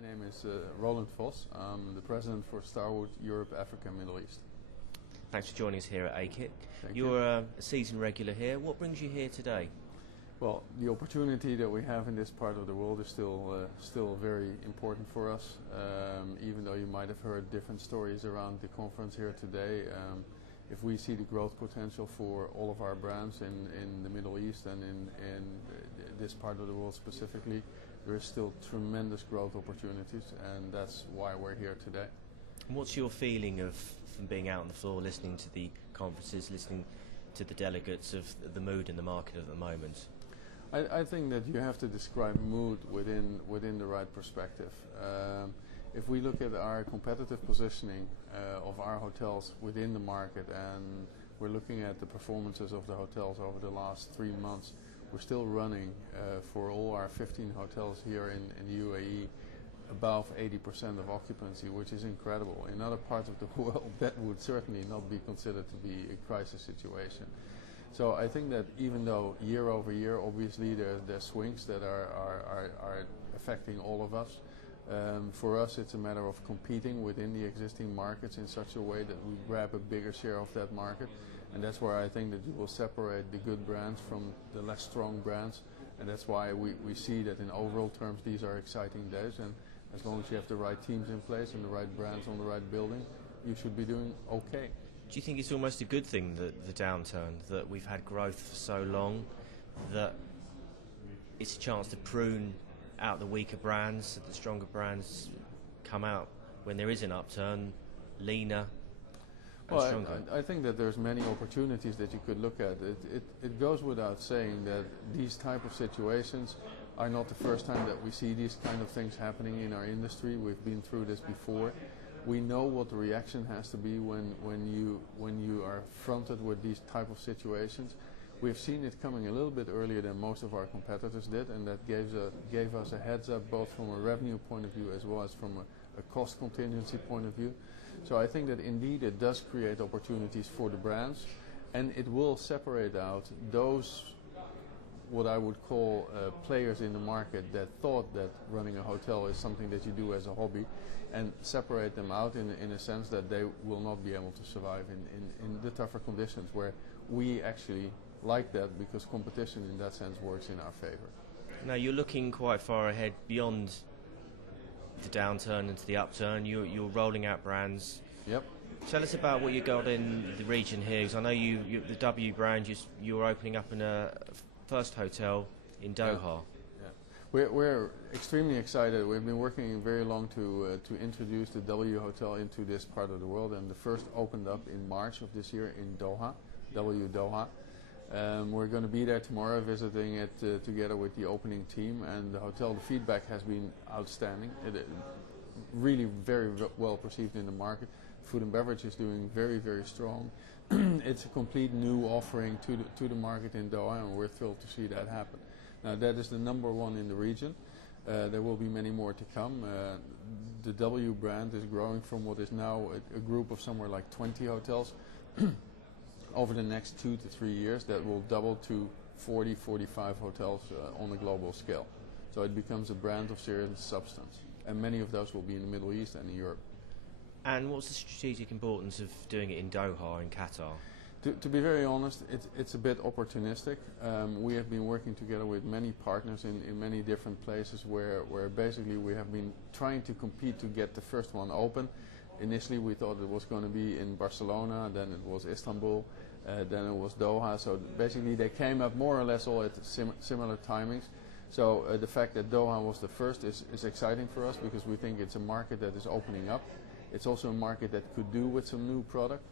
My name is Roeland. I'm the president for Starwood, Europe, Africa, Middle East. Thanks for joining us here at AKIT. Thank You're a season regular here. What brings you here today? Well, the opportunity that we have in this part of the world is still very important for us. Even though you might have heard different stories around the conference here today, if we see the growth potential for all of our brands in the Middle East and in this part of the world specifically, there is still tremendous growth opportunities, and that's why we're here today. And what's your feeling of from being out on the floor, listening to the conferences, listening to the delegates, of the mood in the market at the moment? I think that you have to describe mood within the right perspective. If we look at our competitive positioning of our hotels within the market, and we're looking at the performances of the hotels over the last 3 months, we're still running for all our 15 hotels here in the UAE above 80% of occupancy, which is incredible. In other parts of the world, that would certainly not be considered to be a crisis situation. So I think that even though year over year, obviously there's swings that are affecting all of us, for us it's a matter of competing within the existing markets in such a way that we grab a bigger share of that market, and that's where I think that you will separate the good brands from the less strong brands, and that's why we see that in overall terms these are exciting days, and as long as you have the right teams in place and the right brands on the right building, you should be doing okay. Do you think it's almost a good thing, that the downturn, that we've had growth for so long, that it's a chance to prune out the weaker brands, so the stronger brands come out when there is an upturn, leaner and stronger? I think that there's many opportunities that you could look at. It goes without saying that these type of situations are not the first time that we see these kind of things happening in our industry. We've been through this before. We know what the reaction has to be when you are fronted with these type of situations. We've seen it coming a little bit earlier than most of our competitors did, and that gave us a heads up both from a revenue point of view as well as from a cost contingency point of view. So I think that indeed it does create opportunities for the brands, and it will separate out those what I would call players in the market that thought that running a hotel is something that you do as a hobby, and separate them out in a sense that they will not be able to survive in the tougher conditions, where we actually like that because competition in that sense works in our favor. Now you're looking quite far ahead beyond the downturn into the upturn. You're rolling out brands. Yep. Tell us about what you got in the region here, because I know the W brand, you're opening up in a first hotel in Doha. Yeah. We're extremely excited. We've been working very long to introduce the W Hotel into this part of the world, and the first opened up in March of this year in Doha, W Doha. We're going to be there tomorrow visiting it together with the opening team, and the hotel, the feedback has been outstanding. It really very well perceived in the market. Food and beverage is doing very, very strong. It's a complete new offering to the market in Doha, and we're thrilled to see that happen. Now that is the number one in the region. There will be many more to come. The W brand is growing from what is now a group of somewhere like 20 hotels over the next 2 to 3 years that will double to 40, 45 hotels on a global scale. So it becomes a brand of serious substance, and many of those will be in the Middle East and in Europe. And what's the strategic importance of doing it in Doha, in Qatar? To be very honest, it's a bit opportunistic. We have been working together with many partners in many different places where basically we have been trying to compete to get the first one open. Initially we thought it was going to be in Barcelona, then it was Istanbul, then it was Doha. So basically they came up more or less all at similar timings. So the fact that Doha was the first is exciting for us, because we think it's a market that is opening up. It's also a market that could do with some new product,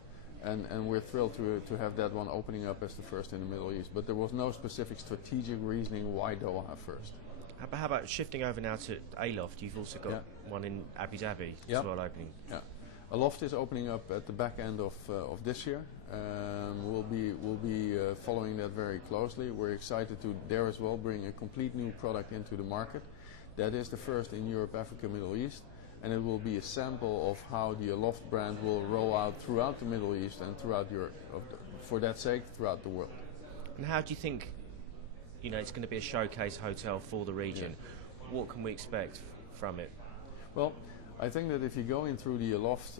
and we're thrilled to have that one opening up as the first in the Middle East. But there was no specific strategic reasoning why Doha first. How about shifting over now to Aloft? You've also got one in Abu Dhabi as well opening. Yeah. Aloft is opening up at the back end of this year. We'll be following that very closely. We're excited to there as well bring a complete new product into the market. That is the first in Europe, Africa, Middle East, and it will be a sample of how the Aloft brand will roll out throughout the Middle East and throughout Europe. For that sake, throughout the world. And how do you think? It's going to be a showcase hotel for the region. What can we expect from it? Well, I think that if you go in through the loft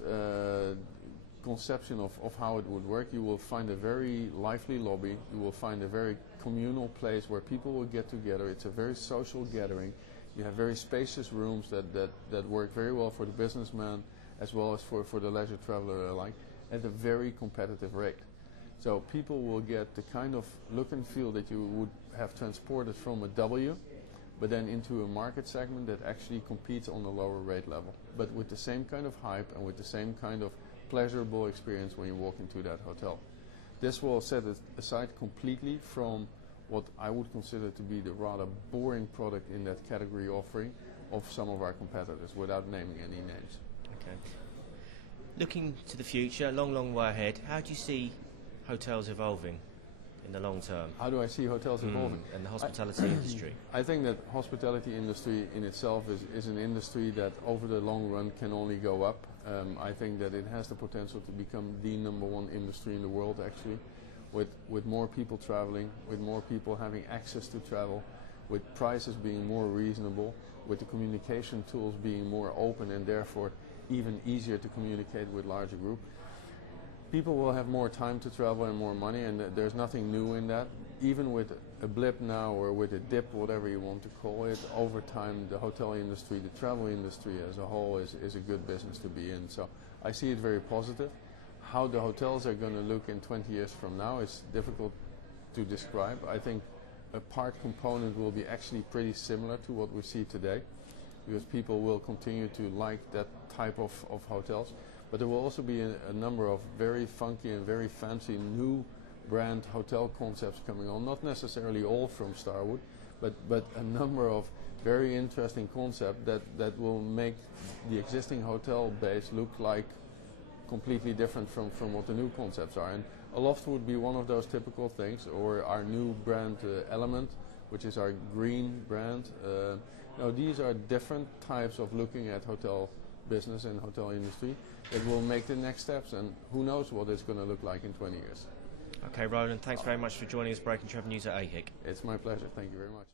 conception of how it would work, you will find a very lively lobby. You will find a very communal place where people will get together. It's a very social gathering. You have very spacious rooms that work very well for the businessman as well as for the leisure traveler alike at a very competitive rate. So people will get the kind of look and feel that you would have transported from a W, but then into a market segment that actually competes on a lower rate level, but with the same kind of hype and with the same kind of pleasurable experience when you walk into that hotel. This will set it aside completely from what I would consider to be the rather boring product in that category offering of some of our competitors, without naming any names. Okay. Looking to the future, long way ahead, how do you see hotels evolving in the long term? How do I see hotels evolving? And the hospitality industry? I think that hospitality industry in itself is an industry that over the long run can only go up. I think that it has the potential to become the #1 industry in the world, actually, with more people traveling, with more people having access to travel, with prices being more reasonable, with the communication tools being more open and therefore even easier to communicate with larger groups. People will have more time to travel and more money, and there's nothing new in that. Even with a blip now or with a dip, whatever you want to call it, over time the hotel industry, the travel industry as a whole is a good business to be in. So I see it very positive. How the hotels are going to look in 20 years from now is difficult to describe. I think a part component will be actually pretty similar to what we see today, because people will continue to like that type of hotels. But there will also be a number of very funky and very fancy new brand hotel concepts coming on, not necessarily all from Starwood, but a number of very interesting concepts that will make the existing hotel base look like completely different from what the new concepts are. And a loft would be one of those typical things, or our new brand Element, which is our green brand. These are different types of looking at hotel business and hotel industry that will make the next steps, and who knows what it's going to look like in 20 years. Okay, Roland, thanks very much for joining us, Breaking Travel News at AHIC. It's my pleasure. Thank you very much.